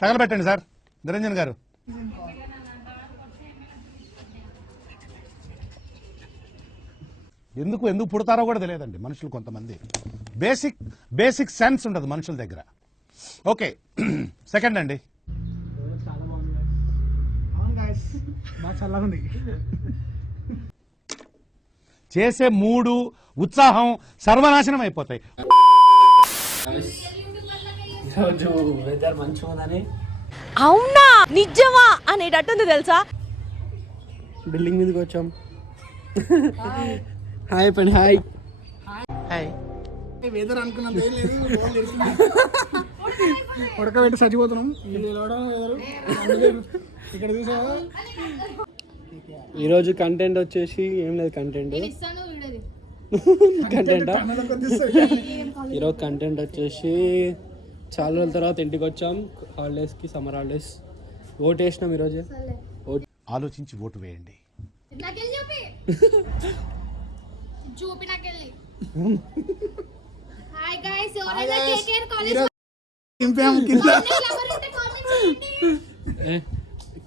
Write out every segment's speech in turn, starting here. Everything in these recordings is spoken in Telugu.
తగలబెట్టండి సార్ నిరంజన్ గారు. ఎందుకు ఎందుకు పుడతారో కూడా తెలియదండి మనుషులు. కొంతమంది బేసిక్ సెన్స్ ఉండదు మనుషుల దగ్గర. ఓకే సెకండ్ అండి. చేసే మూడు ఉత్సాహం సర్వనాశనం అయిపోతాయి. ఈరోజు వెదర్ మంచిగా ఉందని. అవునా నిజమా అనేటట్టుంది తెలుసా. బిల్డింగ్ మీదకి వచ్చాం. హాయ్ పని హాయ్ హాయ్. వెదర్ అనుకున్నది ఏం లేదు, ఉడకబెట్టి చచ్చిపోతున్నాం. ఇక్కడ చూసావా. ఈరోజు కంటెంట్ వచ్చేసి ఏం లేదు. కంటెంట్ ఈరోజు కంటెంట్ వచ్చేసి చాలా రోజుల తర్వాత ఇంటికి వచ్చాం హాలిడేస్కి, సమ్మర్ హాలిడేస్. ఓటు వేసినాం ఈరోజు. ఆలోచించి ఓటు వేయండి.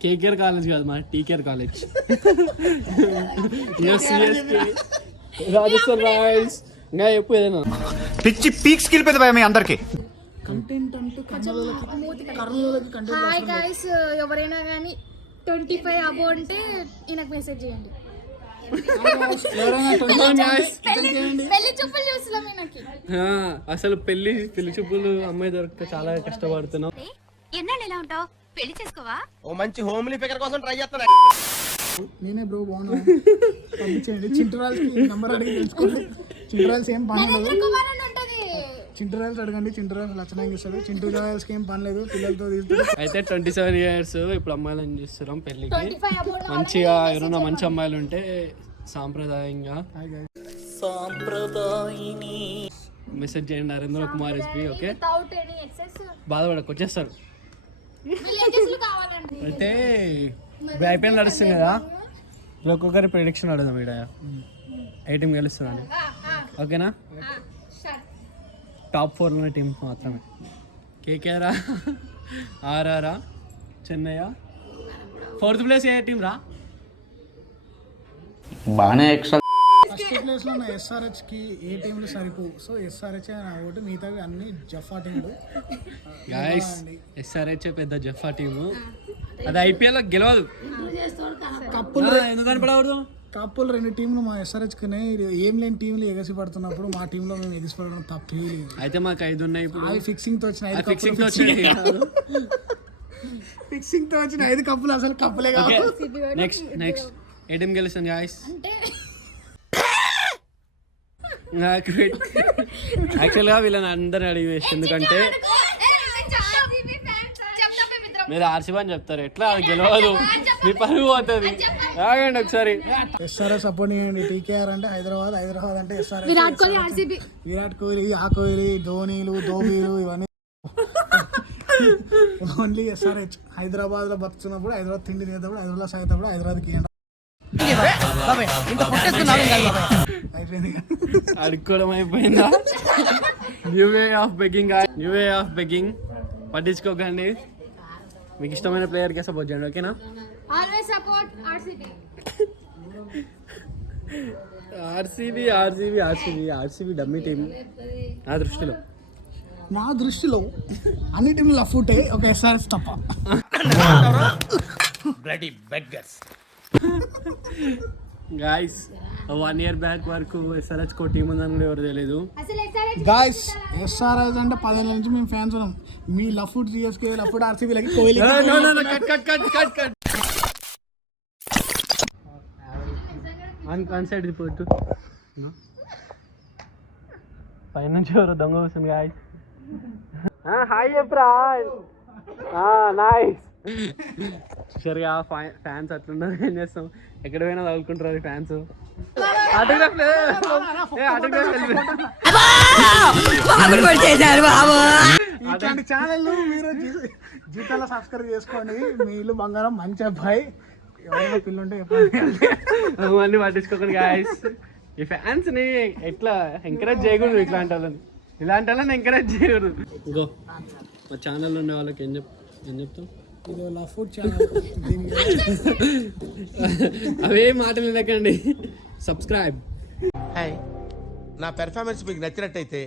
కేకేఆర్ కాలేజ్ కాదు, మా టీకేఆర్ కాలేజ్. రాజస్థాన్ రాయల్స్. ఇంకా చెప్పు ఏదైనా. పిచ్చి పీక్స్ కిలిపోయింది భయ మీ అందరికి. కంటెంట్ అంటే హాయ్ గైస్, ఎవరైనా కానీ 25 అబో అంటే ఈయనకు మెసేజ్ చేయండి. పెళ్లి చూపులు చూస్తున్నాం ఈయనకి. అసలు పెళ్లి చూపులు అమ్మాయి దొరికితే చాలా కష్టపడుతున్నాం. ఎన్నాళ్ళు ఎలా ఉంటావు, పెళ్లి చేసుకోవా? ఓ మంచి హోమ్లీ పికర్ కోసం ట్రై చేస్తున్నా. నేనే బ్రో బాగున్నా. పంపించండి. చింటరాల్స్ నంబర్ అడిగి తెలుసుకోండి. చింటరాల్స్ ఏం పని లేదు. చింటరాల్స్ అడగండి, చింటరాల్స్ లక్షణంగా ఇస్తాడు. చింటరాల్స్ ఏం పని లేదు, పిల్లలతో తీసుకుంటారు. అయితే 27 years ఇప్పుడు అమ్మాయిలను చూస్తున్నాం పెళ్లికి. మంచిగా ఎవరైనా మంచి అమ్మాయిలు ఉంటే సాంప్రదాయంగా మెసేజ్ చేయండి. నరేంద్ర కుమార్ ఎస్పీ. ఓకే బాధపడకు, వచ్చేస్తారు. అయితే ఐపీఎల్ నడుస్తుంది కదా, ఒక్కొక్కరి ప్రిడిక్షన్ అడుగుదాం. ఇక్కడ ఏ టీం గెలుస్తుందని. ఓకేనా. టాప్ 4 ఉన్న టీం మాత్రమే. KKR, RR, Chennai. 4th place ఏ టీం రా? బాగానే ఎక్స్ట్రా. ఫస్ట్ ప్లేస్ లో ఉన్న ఎస్ఆర్హెచ్ కి ఏ టీంలు సరిపో. సో ఎస్ఆర్హెచ్ నా ఓటు, మిగతావి అన్ని జఫా టీంలు. ఎస్ఆర్హెచ్ పెద్ద జఫా టీము. అది ఐపీఎల్ లో గెలవదు. కప్పులు ఎందుకు కనపడకూడదు. కప్పులు 2 టీంలు మా ఎస్ఆర్హెచ్ కి ఏం లేని టీంలు ఎగసి పడుతున్నప్పుడు మా టీంలో మేము ఎగిసిపడడం తప్పే లేదు. అయితే మాకు 5 ఉన్నాయి ఇప్పుడు. అవి ఫిక్సింగ్ తో వచ్చిన 5 కప్పులు అసలు కప్పులే కాదు. నెక్స్ట్ ఏ టీం గెలుస్తుంది గాయ్స్? యాక్చువల్గా వీళ్ళని అందరిని అడిగి వేస్ట్. ఎందుకంటే మీరు ఆర్సీబీ అని చెప్తారు, ఎట్లా అది గెలవదు, మీ పరుగు పోతుంది. ఆగండి ఒకసారి. ఎస్ఆర్ఎస్ సపోర్ట్ చేయండి. టీకేఆర్ అంటే హైదరాబాద్ అంటే ఎస్ఆర్ఎస్. విరాట్ కోహ్లీ, కోహ్లీ, ధోనీలు, ధోబీలు ఇవన్నీ ఓన్లీ ఎస్ఆర్హెచ్. హైదరాబాద్ లో బతుకున్నప్పుడు, హైదరాబాద్ తిండి తినేటప్పుడు, హైదరాబాద్ సాగేటప్పుడు హైదరాబాద్కి అడుక్కోవడం అయిపోయిందా? New way of begging. పట్టించుకోకండి. మీకు ఇష్టమైన ప్లేయర్ కే సపోర్ట్ చేయండి. ఓకేనా. ఆర్సీబీ డమ్మీ టీం నా దృష్టిలో అన్ని టీంలు లఫ్టే, ఒక ఎస్ఆర్ఎస్ తప్ప. గాయస్ 1 year బ్యాక్ వరకు ఎస్ఆర్హెచ్ కో టీం ఉందని కూడా ఎవరు తెలియదు. గాయస్ ఎస్ఆర్హెచ్ అంటే 10 ఏళ్ళ నుంచి మేము ఫ్యాన్స్ ఉన్నాం. మీ లఫ్ట్ సిఎస్కే, లఫ్ట్ ఆర్సీబీ లకి కోహ్లీ. సైడ్ పోతు పైనుంచి ఎవరు దొంగ వస్తుంది. గాయస్ హాయ్ చెప్పరా. నైస్. చూసారుగా ఫ్యాన్స్ అట్లున్నారు. ఏం చేస్తాం, ఎక్కడ పోయినా తగులుకుంటారు ఫ్యాన్స్. ఇట్లాంటి ఛానల్ మీరు జీతాలో సబ్స్క్రైబ్ చేసుకోండి. మీ ఇల్లు బంగారం, మంచి అబ్బాయి. ఎవరైనా పిల్లుంటే అవన్నీ పట్టించుకోకండి గాయస్. ఈ ఫ్యాన్స్ ని ఎట్లా ఎంకరేజ్ చేయకూడదు. ఇలాంటి వాళ్ళని ఎంకరేజ్ చేయకూడదు. ఇంకో మా ఛానల్ ఉండే వాళ్ళకి ఏం ఏం చెప్తాం? ఇది లవ్ ఫుడ్ ఛానల్. అవే మాటలు వినకండి. సబ్స్క్రైబ్. హాయ్, నా పెర్ఫార్మెన్స్ మీకు నచ్చినట్టయితే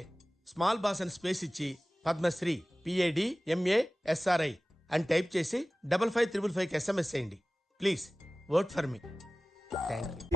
స్మాల్ బాస్ అని స్పేస్ ఇచ్చి పద్మశ్రీ PADMASRI అని టైప్ చేసి 5555కి SMS చేయండి. Please vote for me. Thank you.